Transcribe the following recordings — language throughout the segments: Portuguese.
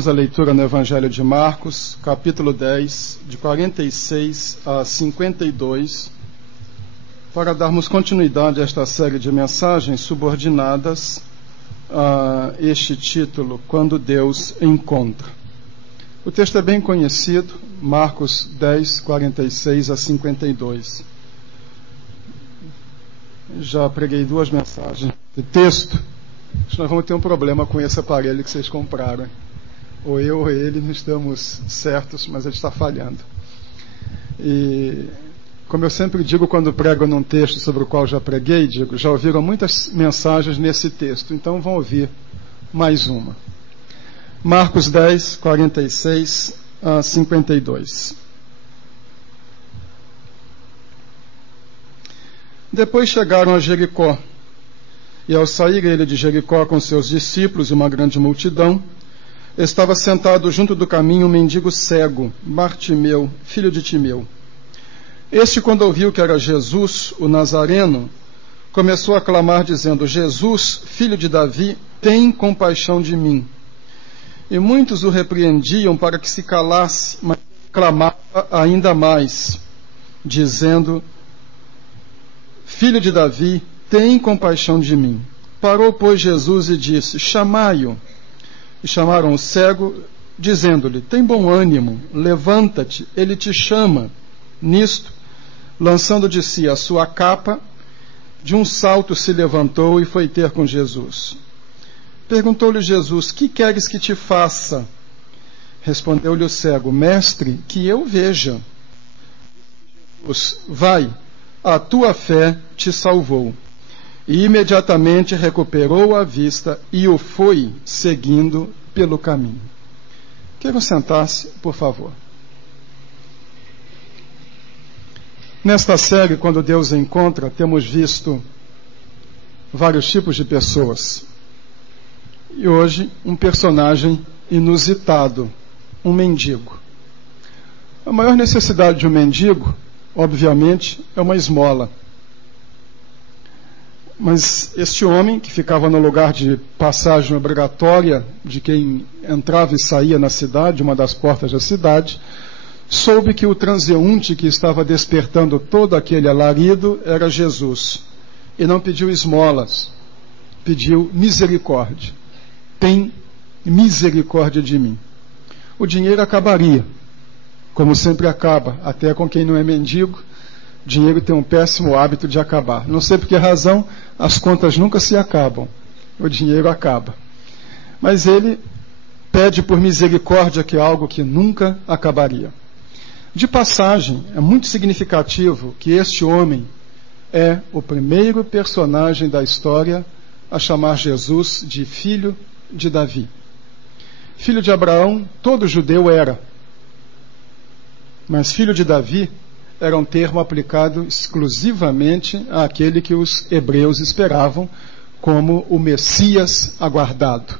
Vamos à leitura no Evangelho de Marcos, capítulo 10, de 46 a 52, para darmos continuidade a esta série de mensagens subordinadas a este título, Quando Deus Encontra. O texto é bem conhecido, Marcos 10, 46 a 52. Já preguei duas mensagens de texto. Acho que nós vamos ter um problema com esse aparelho que vocês compraram. Ou eu ou ele não estamos certos, mas ele está falhando. E, como eu sempre digo quando prego num texto sobre o qual já preguei, digo, já ouviram muitas mensagens nesse texto, então vão ouvir mais uma. Marcos 10, 46 a 52. Depois chegaram a Jericó, e ao sair ele de Jericó com seus discípulos e uma grande multidão, estava sentado junto do caminho um mendigo cego, Bartimeu, filho de Timeu. Este, quando ouviu que era Jesus, o Nazareno, começou a clamar, dizendo: Jesus, filho de Davi, tem compaixão de mim. E muitos o repreendiam para que se calasse, mas clamava ainda mais, dizendo: Filho de Davi, tem compaixão de mim. Parou, pois, Jesus e disse: Chamai-o. E chamaram o cego, dizendo-lhe: Tem bom ânimo, levanta-te, ele te chama. Nisto, lançando de si a sua capa, de um salto se levantou e foi ter com Jesus. Perguntou-lhe Jesus: Que queres que te faça? Respondeu-lhe o cego: Mestre, que eu veja. Jesus: Vai, a tua fé te salvou. E imediatamente recuperou a vista e o foi seguindo pelo caminho. Quero sentar-se, por favor. Nesta série, Quando Deus Encontra, temos visto vários tipos de pessoas. E hoje, um personagem inusitado, um mendigo. A maior necessidade de um mendigo, obviamente, é uma esmola. Mas este homem, que ficava no lugar de passagem obrigatória de quem entrava e saía na cidade, uma das portas da cidade, soube que o transeunte que estava despertando todo aquele alarido era Jesus. E não pediu esmolas, pediu misericórdia. Tem misericórdia de mim. O dinheiro acabaria, como sempre acaba, até com quem não é mendigo. Dinheiro tem um péssimo hábito de acabar. Não sei por que razão, as contas nunca se acabam. O dinheiro acaba. Mas ele pede por misericórdia, que é algo que nunca acabaria. De passagem, é muito significativo que este homem é o primeiro personagem da história a chamar Jesus de filho de Davi. Filho de Abraão, todo judeu era. Mas filho de Davi era um termo aplicado exclusivamente àquele que os hebreus esperavam como o Messias aguardado.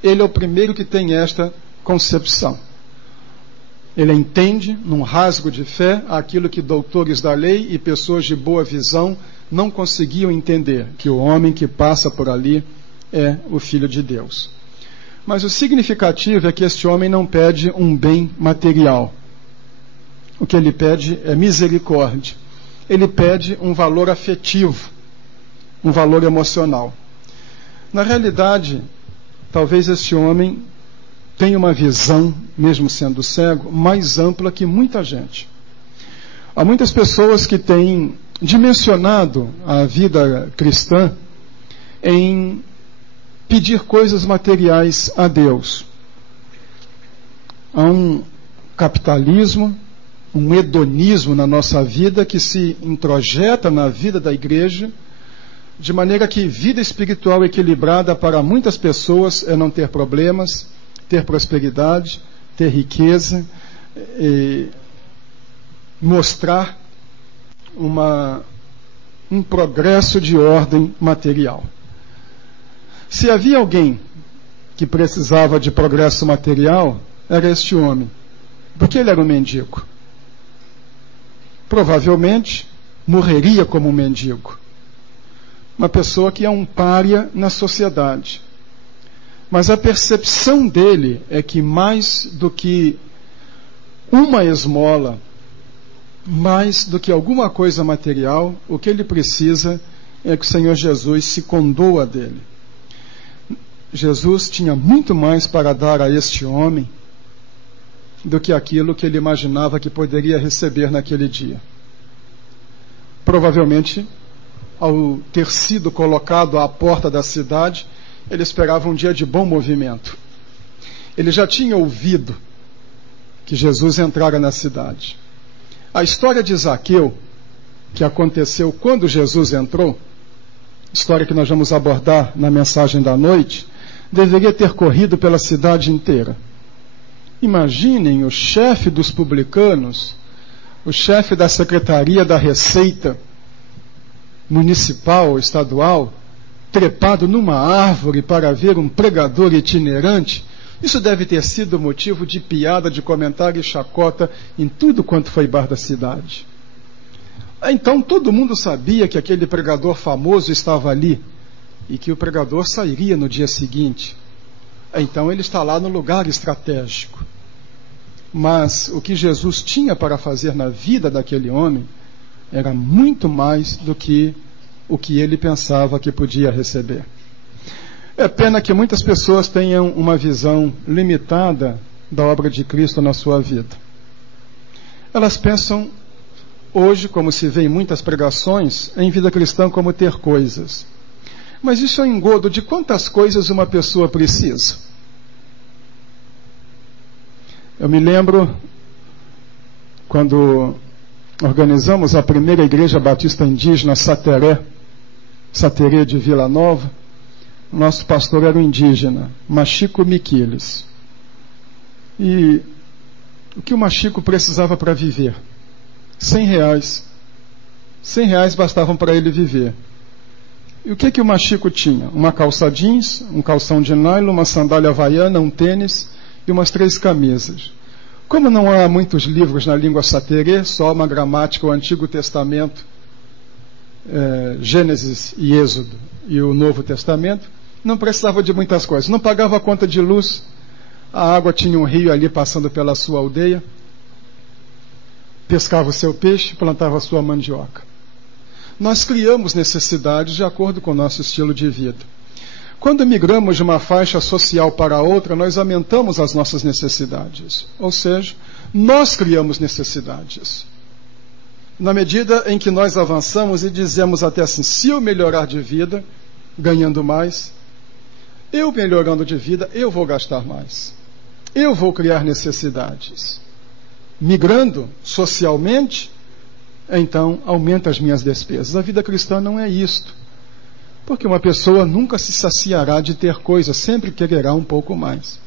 Ele é o primeiro que tem esta concepção. Ele entende, num rasgo de fé, aquilo que doutores da lei e pessoas de boa visão não conseguiam entender, que o homem que passa por ali é o Filho de Deus. Mas o significativo é que este homem não pede um bem material. O que ele pede é misericórdia. Ele pede um valor afetivo, um valor emocional. Na realidade, talvez este homem tenha uma visão, mesmo sendo cego, mais ampla que muita gente. Há muitas pessoas que têm dimensionado a vida cristã em pedir coisas materiais a Deus. Há um capitalismo, um hedonismo na nossa vida que se introjeta na vida da igreja, de maneira que vida espiritual equilibrada para muitas pessoas é não ter problemas, ter prosperidade, ter riqueza, e mostrar um progresso de ordem material. Se havia alguém que precisava de progresso material, era este homem, porque ele era um mendigo. Provavelmente morreria como um mendigo. Uma pessoa que é um pária na sociedade. Mas a percepção dele é que mais do que uma esmola, mais do que alguma coisa material, o que ele precisa é que o Senhor Jesus se condoa dele. Jesus tinha muito mais para dar a este homem do que aquilo que ele imaginava que poderia receber naquele dia. Provavelmente, ao ter sido colocado à porta da cidade, ele esperava um dia de bom movimento. Ele já tinha ouvido que Jesus entrara na cidade. A história de Zaqueu, que aconteceu quando Jesus entrou, história que nós vamos abordar na mensagem da noite, deveria ter corrido pela cidade inteira. Imaginem o chefe dos publicanos, o chefe da Secretaria da Receita municipal, estadual, trepado numa árvore para ver um pregador itinerante. Isso deve ter sido motivo de piada, de comentário e chacota em tudo quanto foi bar da cidade. Então todo mundo sabia que aquele pregador famoso estava ali e que o pregador sairia no dia seguinte. Então ele está lá no lugar estratégico. Mas o que Jesus tinha para fazer na vida daquele homem era muito mais do que o que ele pensava que podia receber. É pena que muitas pessoas tenham uma visão limitada da obra de Cristo na sua vida. Elas pensam hoje, como se vê em muitas pregações, em vida cristã como ter coisas. Mas isso é um engodo de quantas coisas uma pessoa precisa. Eu me lembro quando organizamos a primeira igreja batista indígena Sateré de Vila Nova. Nosso pastor era um indígena, Machico Miquiles. E o que o Machico precisava para viver? R$100. R$100 bastavam para ele viver. E o que o Machico tinha? Uma calça jeans, um calção de nylon, uma sandália havaiana, um tênis e umas 3 camisas. Como não há muitos livros na língua saterê, só uma gramática, o Antigo Testamento, Gênesis e Êxodo e o Novo Testamento, não precisava de muitas coisas. Não pagava a conta de luz, a água tinha um rio ali passando pela sua aldeia, pescava o seu peixe, plantava a sua mandioca. Nós criamos necessidades de acordo com o nosso estilo de vida. Quando migramos de uma faixa social para outra, nós aumentamos as nossas necessidades. Ou seja, nós criamos necessidades. Na medida em que nós avançamos e dizemos até assim, se eu melhorar de vida, ganhando mais, eu melhorando de vida, eu vou gastar mais. Eu vou criar necessidades. Migrando socialmente, então aumenta as minhas despesas. A vida cristã não é isto. Porque uma pessoa nunca se saciará de ter coisas, sempre quererá um pouco mais.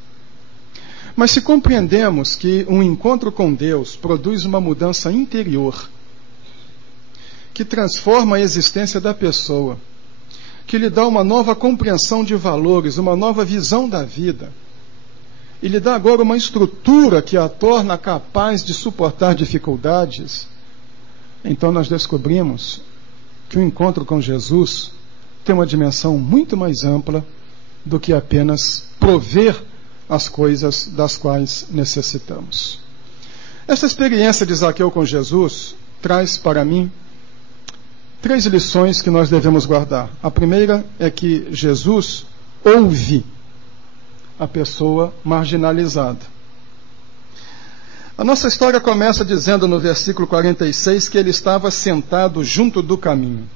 Mas se compreendemos que um encontro com Deus produz uma mudança interior, que transforma a existência da pessoa, que lhe dá uma nova compreensão de valores, uma nova visão da vida, e lhe dá agora uma estrutura que a torna capaz de suportar dificuldades, então nós descobrimos que o encontro com Jesus tem uma dimensão muito mais ampla do que apenas prover as coisas das quais necessitamos. Esta experiência de Zaqueu com Jesus traz para mim 3 lições que nós devemos guardar. A primeira é que Jesus ouve a pessoa marginalizada. A nossa história começa dizendo no versículo 46 que ele estava sentado junto do caminho.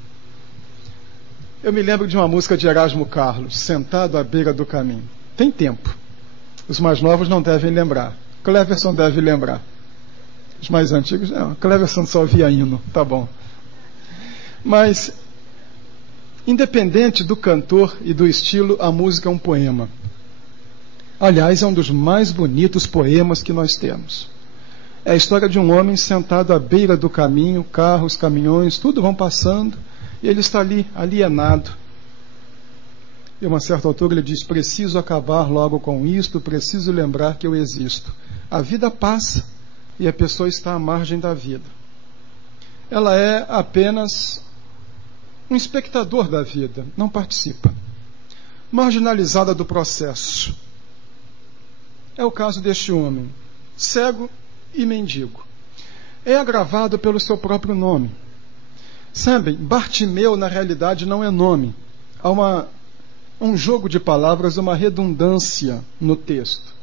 Eu me lembro de uma música de Erasmo Carlos, Sentado à beira do caminho. Tem tempo. Os mais novos não devem lembrar. Cleverson deve lembrar. Os mais antigos, não. Cleverson só via hino, tá bom. Mas, independente do cantor e do estilo, a música é um poema. Aliás, é um dos mais bonitos poemas que nós temos. É a história de um homem sentado à beira do caminho, carros, caminhões, tudo vão passando, e ele está ali, alienado. E a uma certa altura ele diz, preciso acabar logo com isto, preciso lembrar que eu existo. A vida passa e a pessoa está à margem da vida. Ela é apenas um espectador da vida, não participa. marginalizada do processo. É o caso deste homem, cego e mendigo. É agravado pelo seu próprio nome. Sabem, Bartimeu na realidade não é nome. Há um jogo de palavras, uma redundância no texto.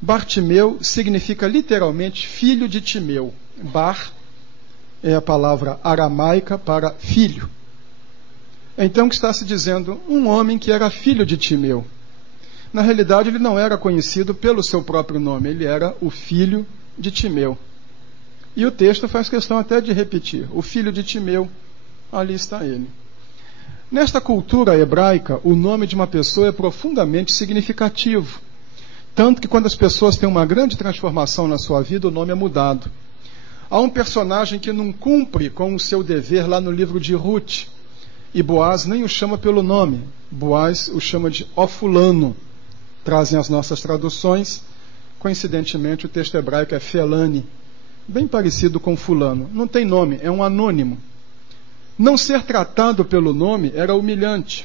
Bartimeu significa literalmente filho de Timeu. Bar é a palavra aramaica para filho. Então o que está se dizendo? Um homem que era filho de Timeu. Na realidade ele não era conhecido pelo seu próprio nome, ele era o filho de Timeu. E o texto faz questão até de repetir, o filho de Timeu, ali está ele. Nesta cultura hebraica, o nome de uma pessoa é profundamente significativo. Tanto que quando as pessoas têm uma grande transformação na sua vida, o nome é mudado. Há um personagem que não cumpre com o seu dever lá no livro de Ruth. E Boaz nem o chama pelo nome. Boaz o chama de ó fulano. Trazem as nossas traduções. Coincidentemente, o texto hebraico é felane. Bem parecido com fulano. Não tem nome, é um anônimo. Não ser tratado pelo nome era humilhante.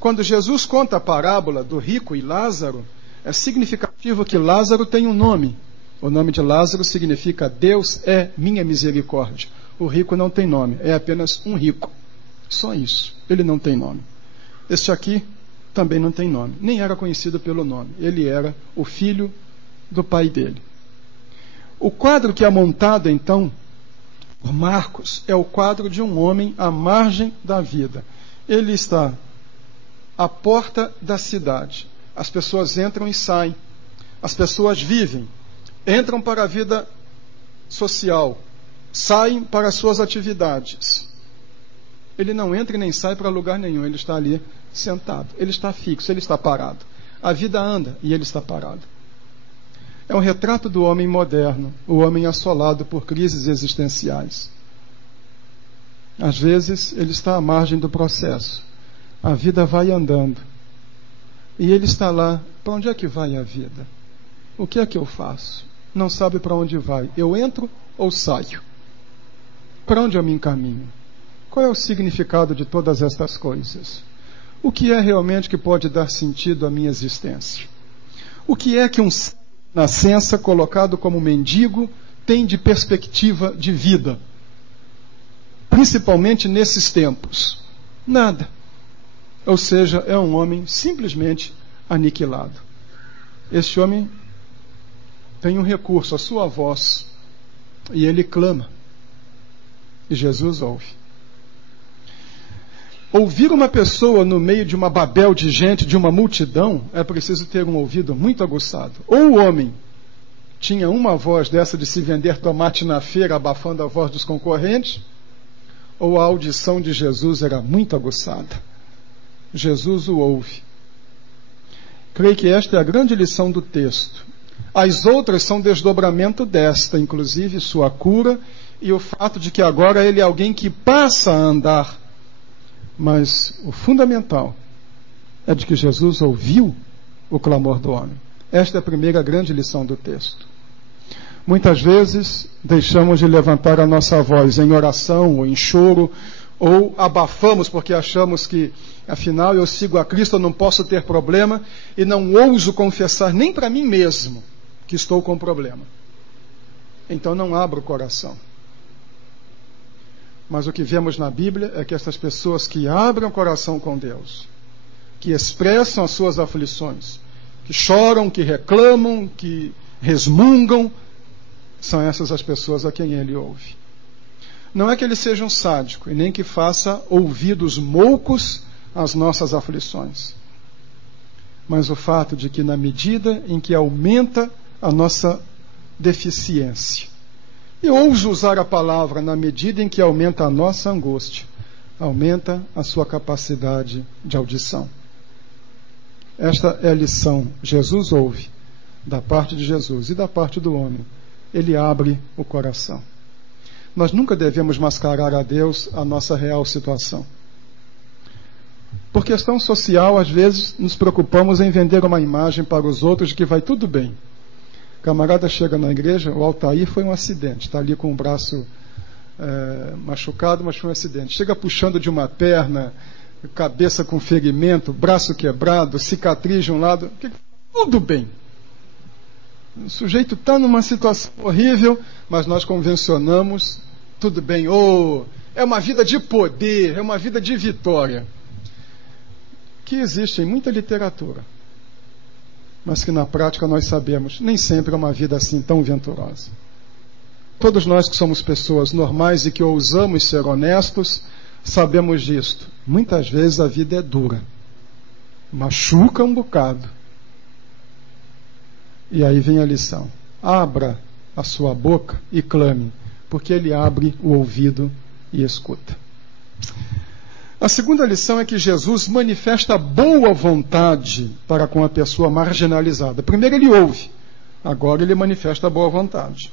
Quando Jesus conta a parábola do rico e Lázaro, é significativo que Lázaro tem um nome. O nome de Lázaro significa Deus é minha misericórdia. O rico não tem nome, é apenas um rico. Só isso, ele não tem nome. Este aqui também não tem nome, nem era conhecido pelo nome. Ele era o filho do pai dele. O quadro que é montado então por Marcos é o quadro de um homem à margem da vida. Ele está à porta da cidade. As pessoas entram e saem. As pessoas vivem. Entram para a vida social. Saem para as suas atividades. Ele não entra e nem sai para lugar nenhum. Ele está ali sentado. Ele está fixo, ele está parado. A vida anda e ele está parado. É um retrato do homem moderno, o homem assolado por crises existenciais. Às vezes, ele está à margem do processo. A vida vai andando. E ele está lá. Para onde é que vai a vida? O que é que eu faço? Não sabe para onde vai. Eu entro ou saio? Para onde eu me encaminho? Qual é o significado de todas estas coisas? O que é realmente que pode dar sentido à minha existência? O que é que um nascença, colocado como mendigo, tem de perspectiva de vida? Principalmente nesses tempos. Nada. Ou seja, é um homem simplesmente aniquilado. Este homem tem um recurso, a sua voz, e ele clama. E Jesus ouve. Ouvir uma pessoa no meio de uma babel de gente, de uma multidão, é preciso ter um ouvido muito aguçado. Ou o homem tinha uma voz dessa de se vender tomate na feira, abafando a voz dos concorrentes, ou a audição de Jesus era muito aguçada. Jesus o ouve. Creio que esta é a grande lição do texto. As outras são desdobramento desta, inclusive sua cura e o fato de que agora ele é alguém que passa a andar. Mas o fundamental é de que Jesus ouviu o clamor do homem. Esta é a primeira grande lição do texto. Muitas vezes deixamos de levantar a nossa voz em oração ou em choro, ou abafamos porque achamos que, afinal, eu sigo a Cristo, eu não posso ter problema, e não ouso confessar nem para mim mesmo que estou com problema. Então não abro o coração. Mas o que vemos na Bíblia é que essas pessoas que abrem o coração com Deus, que expressam as suas aflições, que choram, que reclamam, que resmungam, são essas as pessoas a quem ele ouve. Não é que ele seja um sádico, e nem que faça ouvidos moucos às nossas aflições. Mas o fato de que, na medida em que aumenta a nossa deficiência, e ouso usar a palavra na medida em que aumenta a nossa angústia, aumenta a sua capacidade de audição. Esta é a lição. Jesus ouve, da parte de Jesus e da parte do homem. Ele abre o coração. Nós nunca devemos mascarar a Deus a nossa real situação. Por questão social, às vezes, nos preocupamos em vender uma imagem para os outros de que vai tudo bem. O camarada chega na igreja, o Altair foi um acidente, está ali com o braço machucado, mas foi um acidente. Chega puxando de uma perna, cabeça com ferimento, braço quebrado, cicatriz de um lado, tudo bem. O sujeito está numa situação horrível, mas nós convencionamos, tudo bem, é uma vida de poder, é uma vida de vitória. Que existe em muita literatura, mas que na prática nós sabemos, nem sempre é uma vida assim tão venturosa. Todos nós que somos pessoas normais e que ousamos ser honestos, sabemos disto. Muitas vezes a vida é dura, machuca um bocado. E aí vem a lição: abra a sua boca e clame, porque Ele abre o ouvido e escuta. A segunda lição é que Jesus manifesta boa vontade para com a pessoa marginalizada. Primeiro Ele ouve, agora Ele manifesta boa vontade.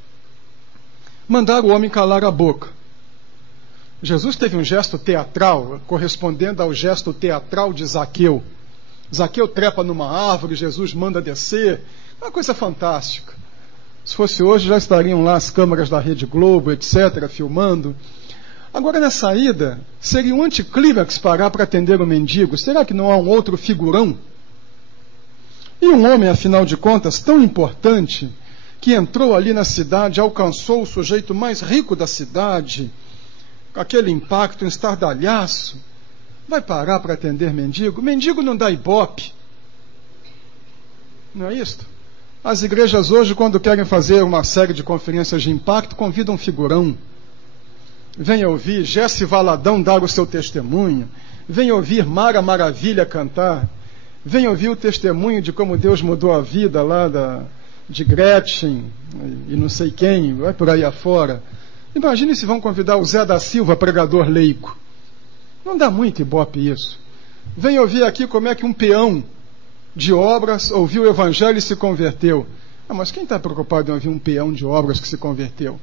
Mandar o homem calar a boca. Jesus teve um gesto teatral, correspondendo ao gesto teatral de Zaqueu. Zaqueu trepa numa árvore, Jesus manda descer. Uma coisa fantástica. Se fosse hoje, já estariam lá as câmeras da Rede Globo, etc., filmando. Agora, na saída, seria um anticlímax parar para atender o mendigo. Será que não há um outro figurão? E um homem, afinal de contas, tão importante, que entrou ali na cidade, alcançou o sujeito mais rico da cidade, com aquele impacto, um estardalhaço, vai parar para atender mendigo? Mendigo não dá ibope. Não é isto? As igrejas hoje, quando querem fazer uma série de conferências de impacto, convidam um figurão. Venha ouvir Jesse Valadão dar o seu testemunho. Venha ouvir Mara Maravilha cantar. Venha ouvir o testemunho de como Deus mudou a vida lá de Gretchen e não sei quem, vai por aí afora. Imagine se vão convidar o Zé da Silva, pregador leigo. Não dá muito ibope isso. Venha ouvir aqui como é que um peão de obras ouviu o evangelho e se converteu. Mas quem está preocupado em ouvir um peão de obras que se converteu?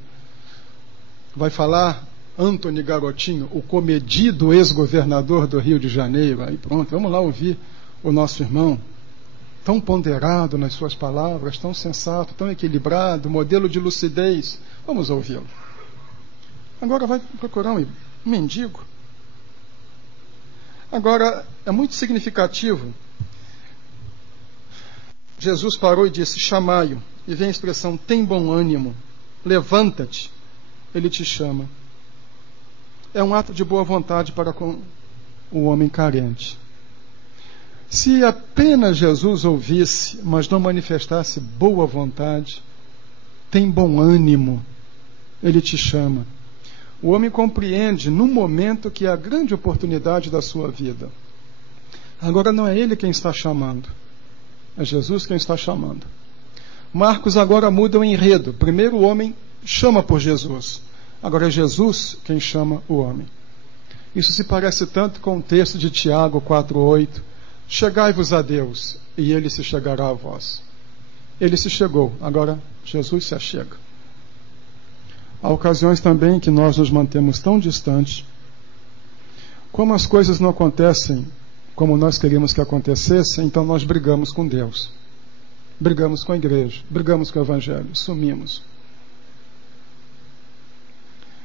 Vai falar Antony Garotinho, o comedido ex-governador do Rio de Janeiro. Aí pronto, vamos lá ouvir o nosso irmão, tão ponderado nas suas palavras, tão sensato, tão equilibrado, modelo de lucidez. Vamos ouvi-lo. Agora vai procurar um mendigo. Agora, é muito significativo. Jesus parou e disse: chamai-o. E vem a expressão: tem bom ânimo, levanta-te. Ele te chama. É um ato de boa vontade para com o homem carente. Se apenas Jesus ouvisse, mas não manifestasse boa vontade, tem bom ânimo, Ele te chama. O homem compreende no momento que é a grande oportunidade da sua vida. Agora não é ele quem está chamando, é Jesus quem está chamando. Marcos agora muda o enredo. Primeiro o homem chama por Jesus, agora é Jesus quem chama o homem. Isso se parece tanto com o texto de Tiago 4,8: chegai-vos a Deus, e Ele se chegará a vós. Ele se chegou, agora Jesus se achega. Há ocasiões também em que nós nos mantemos tão distantes, como as coisas não acontecem como nós queríamos que acontecessem, então nós brigamos com Deus, brigamos com a igreja, brigamos com o Evangelho, sumimos.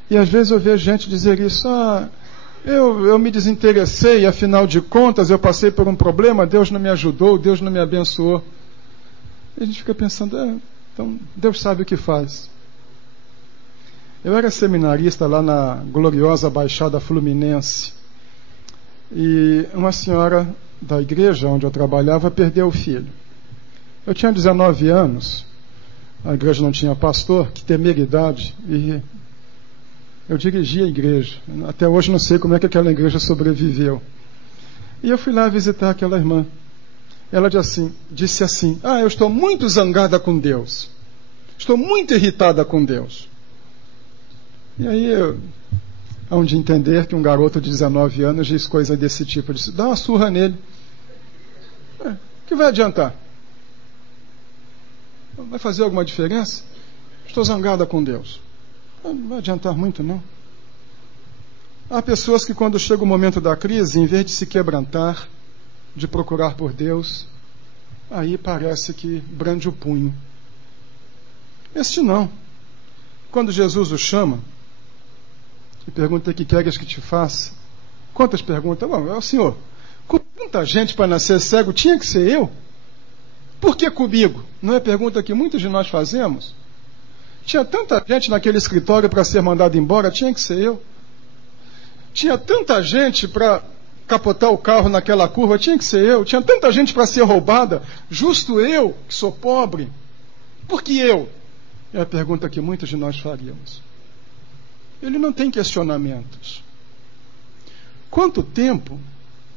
E às vezes eu vejo gente dizer isso: eu me desinteressei, afinal de contas eu passei por um problema, Deus não me ajudou, Deus não me abençoou. E a gente fica pensando: então Deus sabe o que faz. Eu era seminarista lá na gloriosa Baixada Fluminense, e uma senhora da igreja onde eu trabalhava perdeu o filho. Eu tinha 19 anos, a igreja não tinha pastor, que temeridade, e eu dirigia a igreja. Até hoje não sei como é que aquela igreja sobreviveu. E eu fui lá visitar aquela irmã. Ela disse assim: eu estou muito zangada com Deus, estou muito irritada com Deus. E aí hão de entender que um garoto de 19 anos diz coisa desse tipo. Eu disse: dá uma surra nele. O que vai adiantar? Vai fazer alguma diferença? Estou zangada com Deus. Não vai adiantar muito, não. Há pessoas que, quando chega o momento da crise, em vez de se quebrantar, de procurar por Deus, aí parece que brande o punho. Este não. Quando Jesus o chama e pergunta: que queres que te faça? Quantas perguntas? Bom, senhor, com tanta gente para nascer cego, tinha que ser eu? Por que comigo? Não é pergunta que muitos de nós fazemos? Tinha tanta gente naquele escritório para ser mandado embora, tinha que ser eu? Tinha tanta gente para capotar o carro naquela curva, tinha que ser eu? Tinha tanta gente para ser roubada, justo eu, que sou pobre? Por que eu? É a pergunta que muitos de nós faríamos. Ele não tem questionamentos. Quanto tempo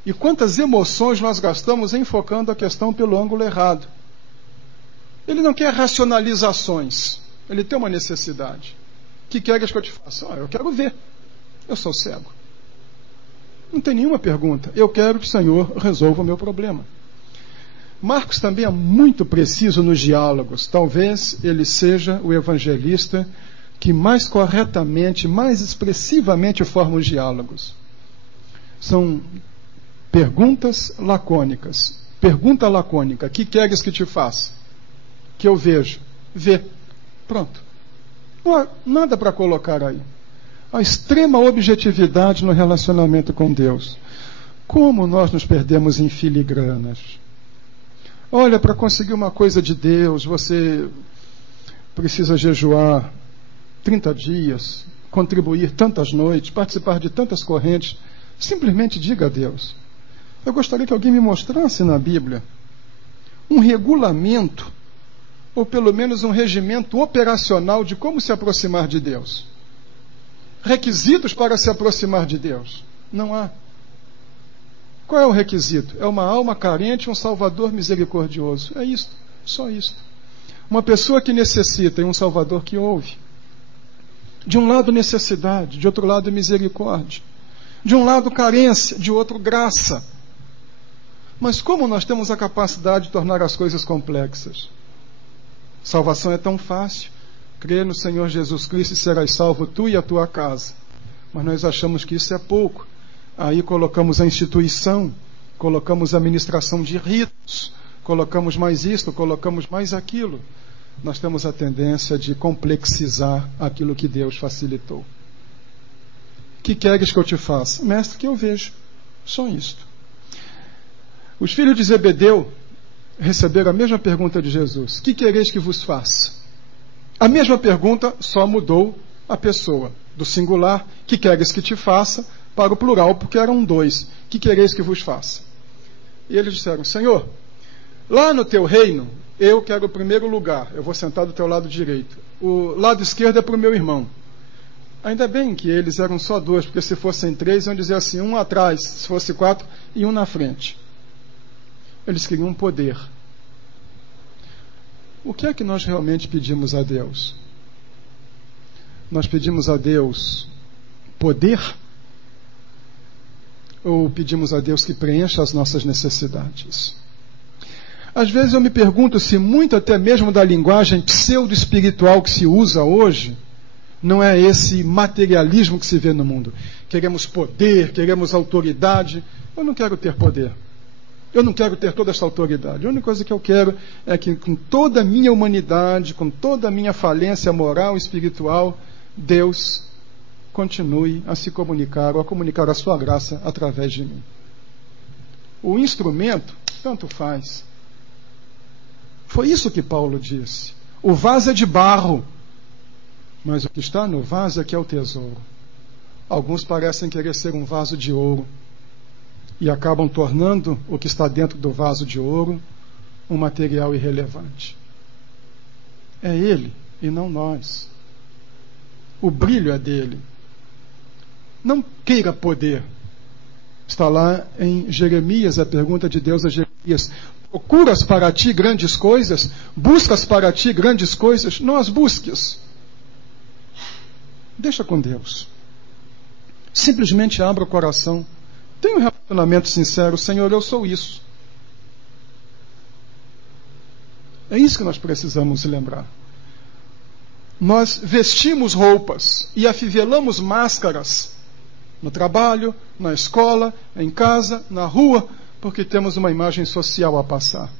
e quantas emoções nós gastamos enfocando a questão pelo ângulo errado? Ele não quer racionalizações. Ele tem uma necessidade. O que queres que eu te faça? Eu quero ver. Eu sou cego. Não tem nenhuma pergunta. Eu quero que o Senhor resolva o meu problema. Marcos também é muito preciso nos diálogos. Talvez ele seja o evangelista que mais corretamente, mais expressivamente forma os diálogos. São perguntas lacônicas. Pergunta lacônica. Que queres que te faça? Que eu vejo. Vê. Pronto. Não há nada para colocar aí. A extrema objetividade no relacionamento com Deus. Como nós nos perdemos em filigranas. Olha, para conseguir uma coisa de Deus, você precisa jejuar 30 dias, contribuir tantas noites, participar de tantas correntes. Simplesmente diga a Deus. Eu gostaria que alguém me mostrasse na Bíblia um regulamento, ou pelo menos um regimento operacional de como se aproximar de Deus. Requisitos para se aproximar de Deus. Não há. Qual é o requisito? É uma alma carente e um Salvador misericordioso. É isto, só isto. Uma pessoa que necessita e um Salvador que ouve. De um lado necessidade, de outro lado misericórdia. De um lado carência, de outro graça. Mas como nós temos a capacidade de tornar as coisas complexas? Salvação é tão fácil. Crê no Senhor Jesus Cristo e serás salvo tu e a tua casa. Mas nós achamos que isso é pouco. Aí colocamos a instituição, colocamos a administração de ritos, colocamos mais isto, colocamos mais aquilo. Nós temos a tendência de complexizar aquilo que Deus facilitou. Que queres que eu te faça? Mestre, que eu vejo. Só isto. Os filhos de Zebedeu receberam a mesma pergunta de Jesus. Que quereis que vos faça? A mesma pergunta, só mudou a pessoa. Do singular, que queres que te faça, para o plural, porque eram dois. Que quereis que vos faça? E eles disseram, Senhor, lá no teu reino, eu quero o primeiro lugar. Eu vou sentar do teu lado direito. O lado esquerdo é para o meu irmão. Ainda bem que eles eram só dois, porque se fossem três, iam dizer assim, um atrás, se fosse quatro, e um na frente. Eles queriam poder. O que é que nós realmente pedimos a Deus? Nós pedimos a Deus poder? Ou pedimos a Deus que preencha as nossas necessidades? Às vezes eu me pergunto se muito até mesmo da linguagem pseudo-espiritual que se usa hoje, não é esse materialismo que se vê no mundo. Queremos poder, queremos autoridade. Eu não quero ter poder. Eu não quero ter toda essa autoridade. A única coisa que eu quero é que com toda a minha humanidade, com toda a minha falência moral e espiritual, Deus continue a se comunicar ou a comunicar a sua graça através de mim. O instrumento, tanto faz. Foi isso que Paulo disse. O vaso é de barro, mas o que está no vaso é que é o tesouro. Alguns parecem querer ser um vaso de ouro e acabam tornando o que está dentro do vaso de ouro um material irrelevante. É ele e não nós. O brilho é dele. Não queira poder. Está lá em Jeremias, a pergunta de Deus a Jeremias. Procuras para ti grandes coisas? Buscas para ti grandes coisas? Não as busques. Deixa com Deus. Simplesmente abra o coração. Tenha um relacionamento sincero. Senhor, eu sou isso. É isso que nós precisamos lembrar. Nós vestimos roupas e afivelamos máscaras no trabalho, na escola, em casa, na rua, porque temos uma imagem social a passar.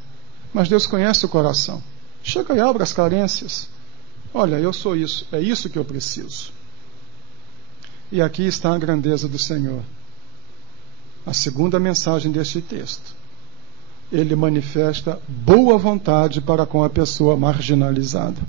Mas Deus conhece o coração. Chega e abre as carências. Olha, eu sou isso, é isso que eu preciso. E aqui está a grandeza do Senhor. A segunda mensagem deste texto. Ele manifesta boa vontade para com a pessoa marginalizada.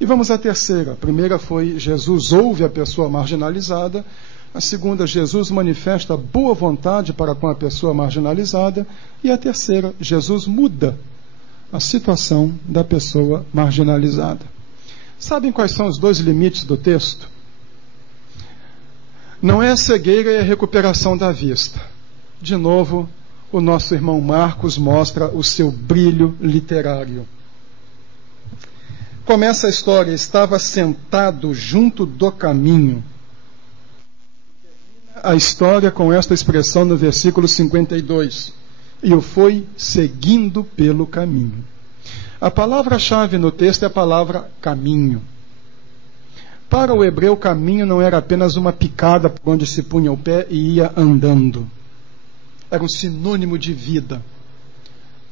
E vamos à terceira. A primeira foi Jesus ouve a pessoa marginalizada. A segunda, Jesus manifesta boa vontade para com a pessoa marginalizada. E a terceira, Jesus muda a situação da pessoa marginalizada. Sabem quais são os dois limites do texto? Não é a cegueira e a recuperação da vista. De novo, o nosso irmão Marcos mostra o seu brilho literário. Começa a história, estava sentado junto do caminho. A história com esta expressão no versículo 52. E o foi seguindo pelo caminho. A palavra-chave no texto é a palavra caminho. Para o hebreu, caminho não era apenas uma picada por onde se punha o pé e ia andando. Era um sinônimo de vida.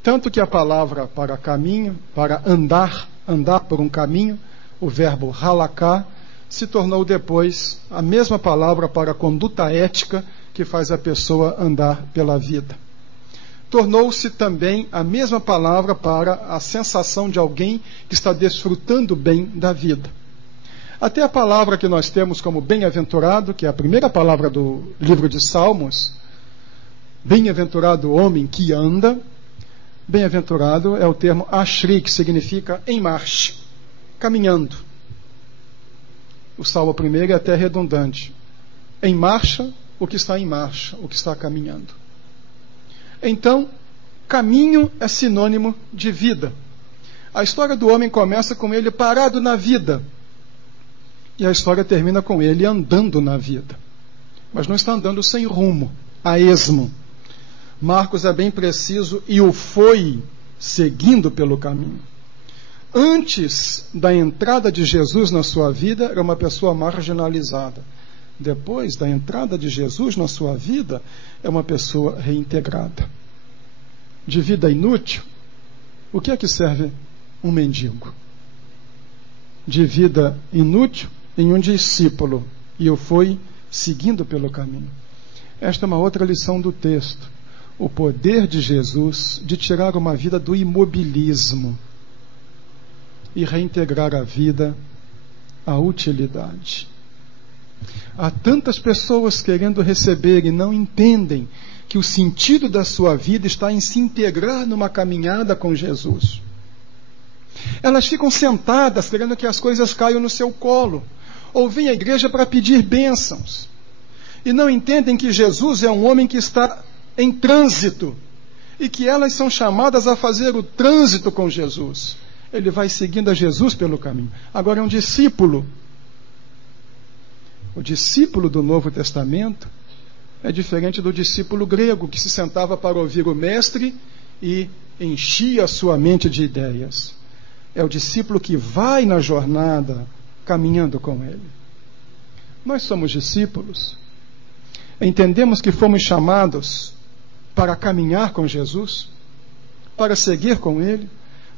Tanto que a palavra para caminho, para andar por um caminho, o verbo halaká, se tornou depois a mesma palavra para a conduta ética que faz a pessoa andar pela vida. Tornou-se também a mesma palavra para a sensação de alguém que está desfrutando bem da vida. Até a palavra que nós temos como bem-aventurado, que é a primeira palavra do livro de Salmos, bem-aventurado o homem que anda, bem-aventurado é o termo ashri, que significa em marcha, caminhando. O Salmo primeiro é até redundante. Em marcha, o que está em marcha, o que está caminhando. Então, caminho é sinônimo de vida. A história do homem começa com ele parado na vida. E a história termina com ele andando na vida. Mas não está andando sem rumo, a esmo. Marcos é bem preciso, e o foi seguindo pelo caminho. Antes da entrada de Jesus na sua vida, era uma pessoa marginalizada. Depois da entrada de Jesus na sua vida, é uma pessoa reintegrada. De vida inútil, o que é que serve um mendigo? De vida inútil, em um discípulo, e eu fui seguindo pelo caminho. Esta é uma outra lição do texto. O poder de Jesus de tirar uma vida do imobilismo e reintegrar a vida à utilidade. Há tantas pessoas querendo receber e não entendem que o sentido da sua vida está em se integrar numa caminhada com Jesus. Elas ficam sentadas querendo que as coisas caiam no seu colo, ou vêm à igreja para pedir bênçãos, e não entendem que Jesus é um homem que está em trânsito, e que elas são chamadas a fazer o trânsito com Jesus. Ele vai seguindo a Jesus pelo caminho. Agora é um discípulo. O discípulo do Novo Testamento é diferente do discípulo grego, que se sentava para ouvir o mestre e enchia a sua mente de ideias. É o discípulo que vai na jornada caminhando com ele. Nós somos discípulos. Entendemos que fomos chamados para caminhar com Jesus, para seguir com ele,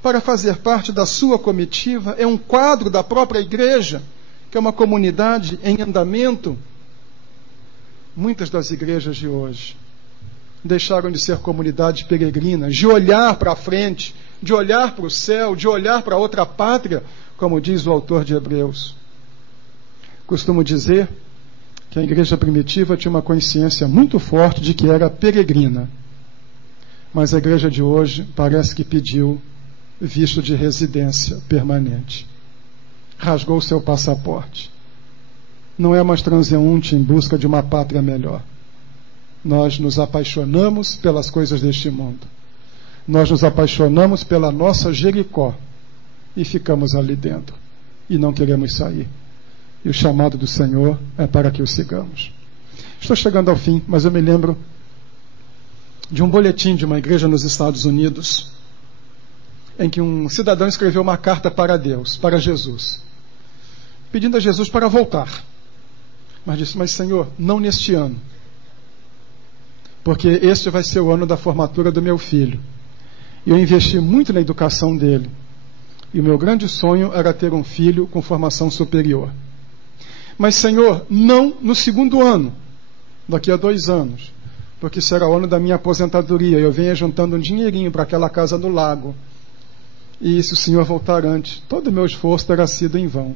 para fazer parte da sua comitiva. É um quadro da própria igreja, que é uma comunidade em andamento. Muitas das igrejas de hoje deixaram de ser comunidades peregrinas, de olhar para frente, de olhar para o céu, de olhar para outra pátria, como diz o autor de Hebreus. Costumo dizer que a igreja primitiva tinha uma consciência muito forte de que era peregrina. Mas a igreja de hoje parece que pediu visto de residência permanente. Rasgou seu passaporte. Não é mais transeunte em busca de uma pátria melhor. Nós nos apaixonamos pelas coisas deste mundo. Nós nos apaixonamos pela nossa Jericó e ficamos ali dentro. E não queremos sair. E o chamado do Senhor é para que o sigamos. Estou chegando ao fim, mas eu me lembro de um boletim de uma igreja nos Estados Unidos, em que um cidadão escreveu uma carta para Deus, para Jesus, pedindo a Jesus para voltar. Mas disse: mas Senhor, não neste ano, porque este vai ser o ano da formatura do meu filho. E eu investi muito na educação dele. E o meu grande sonho era ter um filho com formação superior. Mas Senhor, não no segundo ano, daqui a 2 anos, porque será o ano da minha aposentadoria. Eu venho juntando um dinheirinho para aquela casa no lago. E se o Senhor voltar antes, todo o meu esforço terá sido em vão.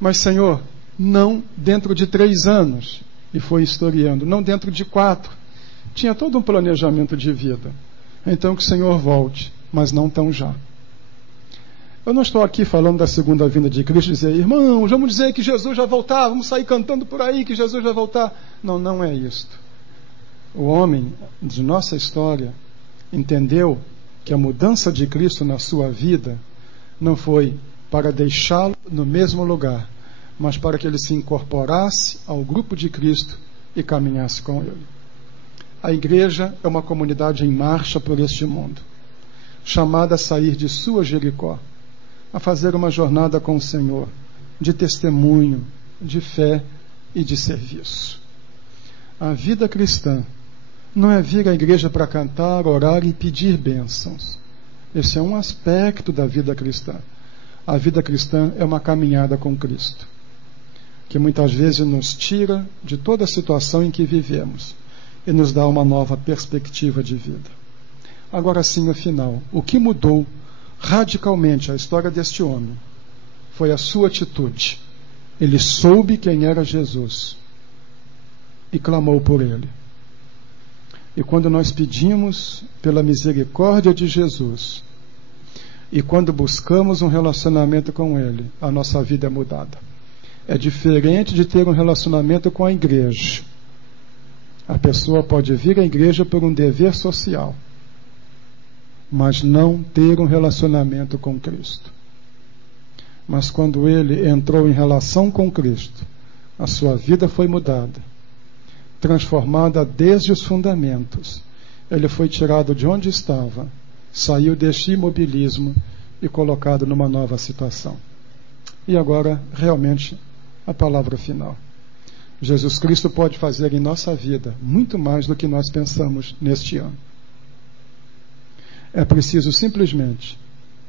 Mas, Senhor, não dentro de 3 anos. E foi historiando, não dentro de 4. Tinha todo um planejamento de vida. Então que o Senhor volte, mas não tão já. Eu não estou aqui falando da segunda vinda de Cristo, dizer, irmãos, vamos dizer que Jesus vai voltar, vamos sair cantando por aí que Jesus vai voltar. Não, não é isto. O homem de nossa história entendeu que a mudança de Cristo na sua vida não foi para deixá-lo no mesmo lugar, mas para que ele se incorporasse ao grupo de Cristo e caminhasse com ele. A igreja é uma comunidade em marcha por este mundo, chamada a sair de sua Jericó, a fazer uma jornada com o Senhor, de testemunho, de fé e de serviço. A vida cristã não é vir à igreja para cantar, orar e pedir bênçãos. Esse é um aspecto da vida cristã. A vida cristã é uma caminhada com Cristo, que muitas vezes nos tira de toda a situação em que vivemos e nos dá uma nova perspectiva de vida. Agora sim, afinal, o que mudou radicalmente a história deste homem foi a sua atitude. Ele soube quem era Jesus e clamou por ele. E quando nós pedimos pela misericórdia de Jesus e quando buscamos um relacionamento com ele, a nossa vida é mudada. É diferente de ter um relacionamento com a igreja. A pessoa pode vir à igreja por um dever social, mas não ter um relacionamento com Cristo. Mas quando ele entrou em relação com Cristo, a sua vida foi mudada, transformada desde os fundamentos. Ele foi tirado de onde estava, saiu deste imobilismo e colocado numa nova situação. E agora, realmente, a palavra final. Jesus Cristo pode fazer em nossa vida muito mais do que nós pensamos neste ano. É preciso simplesmente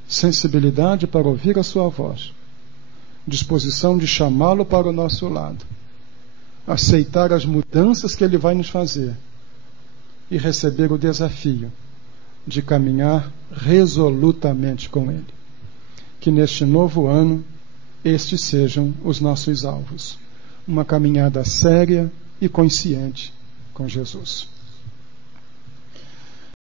sensibilidade para ouvir a sua voz, disposição de chamá-lo para o nosso lado, aceitar as mudanças que ele vai nos fazer e receber o desafio de caminhar resolutamente com ele. Que neste novo ano estes sejam os nossos alvos. Uma caminhada séria e consciente com Jesus.